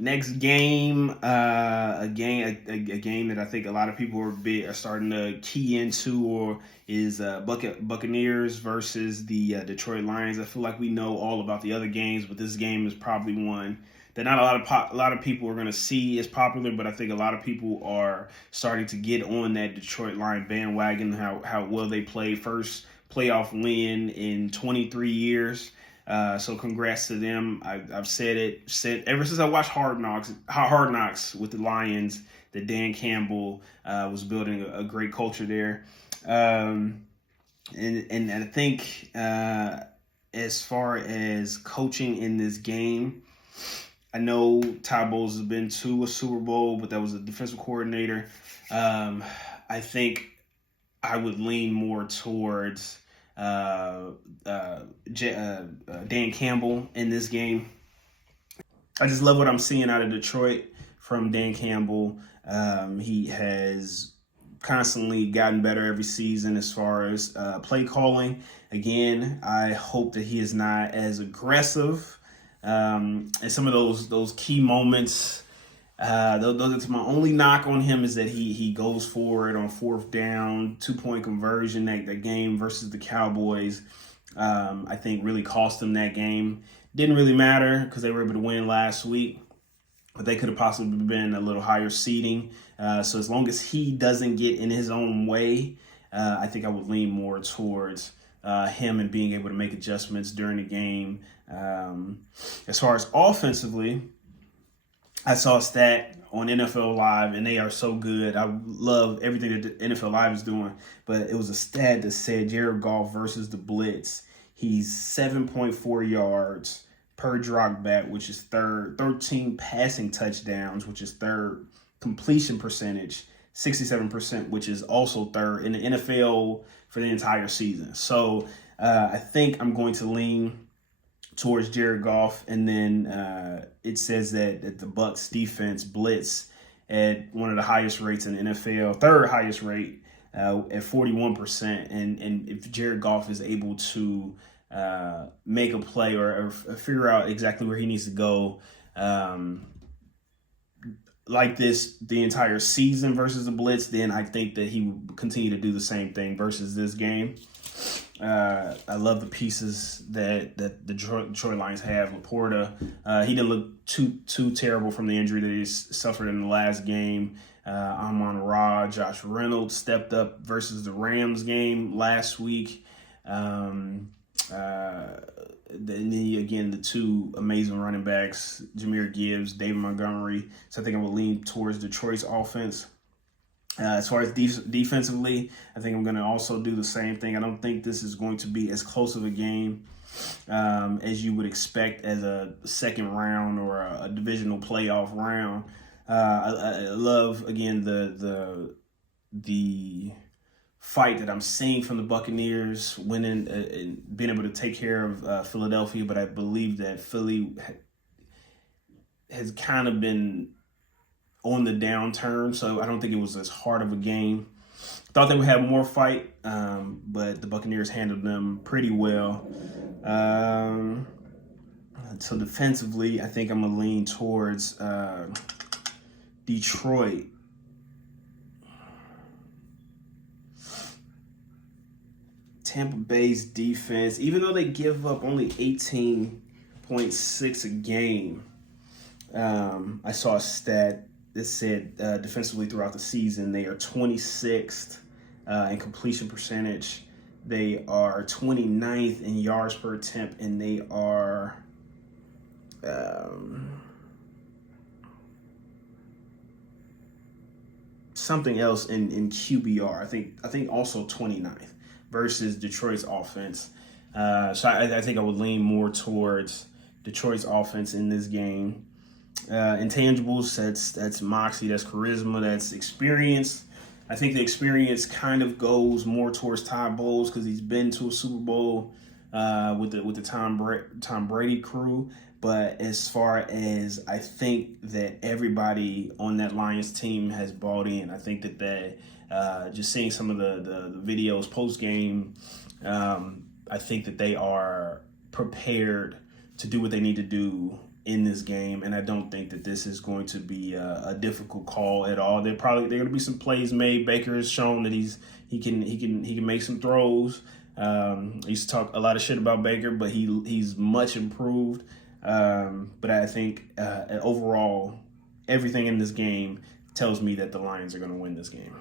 Next game, a game that I think a lot of people are starting to key into, or is Buccaneers versus the Detroit Lions. I feel like we know all about the other games, but this game is probably one that not a lot of people are going to see as popular, but I think a lot of people are starting to get on that Detroit Lion bandwagon. How well they played, first playoff win in 23 years. So congrats to them. I've said ever since I watched Hard Knocks with the Lions, that Dan Campbell was building a great culture there. And I think as far as coaching in this game, I know Ty Bowles has been to a Super Bowl, but that was a defensive coordinator. I think I would lean more towards Dan Campbell in this game. I just love what I'm seeing out of Detroit from Dan Campbell. He has constantly gotten better every season as far as play calling. Again, I hope that he is not as aggressive. And some of those key moments, that's my only knock on him, is that he goes for it on fourth down, 2-point conversion. That game versus the Cowboys, I think really cost them that game. Didn't really matter because they were able to win last week, but they could have possibly been a little higher seeding. So as long as he doesn't get in his own way, I think I would lean more towards him and being able to make adjustments during the game. As far as offensively, I saw a stat on NFL Live, and they are so good. I love everything that the NFL Live is doing, but it was a stat that said Jared Goff versus the blitz. He's 7.4 yards per drop back, which is third. 13 passing touchdowns, which is third. Completion percentage, 67%, which is also third in the NFL for the entire season. So I think I'm going to lean towards Jared Goff. And then it says that the Bucs defense blitz at one of the highest rates in the NFL, third highest rate at 41%. And if Jared Goff is able to make a play or figure out exactly where he needs to go, like this the entire season versus the blitz, then I think that he will continue to do the same thing versus this game. I love the pieces that the Detroit Lions have. Laporta, he didn't look too terrible from the injury that he suffered in the last game. Amon-Ra, Josh Reynolds stepped up versus the Rams game last week. Then again, the two amazing running backs, Jahmyr Gibbs, David Montgomery. So I think I would lean towards Detroit's offense. As far as defensively, I think I'm going to also do the same thing. I don't think this is going to be as close of a game as you would expect as a second round or a divisional playoff round. I love, again, the fight that I'm seeing from the Buccaneers winning and being able to take care of Philadelphia, but I believe that Philly has kind of been on the downturn, so I don't think it was as hard of a game. Thought they would have more fight, but the Buccaneers handled them pretty well. So defensively, I think I'm going to lean towards Detroit. Tampa Bay's defense, even though they give up only 18.6 a game, I saw a stat that said defensively throughout the season, they are 26th in completion percentage. They are 29th in yards per attempt, and they are something else in QBR. I think also 29th versus Detroit's offense. So I think I would lean more towards Detroit's offense in this game. Intangibles, that's moxie, that's charisma, that's experience. I think the experience kind of goes more towards Ty Bowles because he's been to a Super Bowl with the Tom Brady crew. But as far as I think that everybody on that Lions team has bought in, I think that just seeing some of the videos post game, I think that they are prepared to do what they need to do in this game, and I don't think that this is going to be a difficult call at all. There going to be some plays made. Baker has shown that he can make some throws. I used to talk a lot of shit about Baker, but he's much improved. But I think overall, everything in this game tells me that the Lions are going to win this game.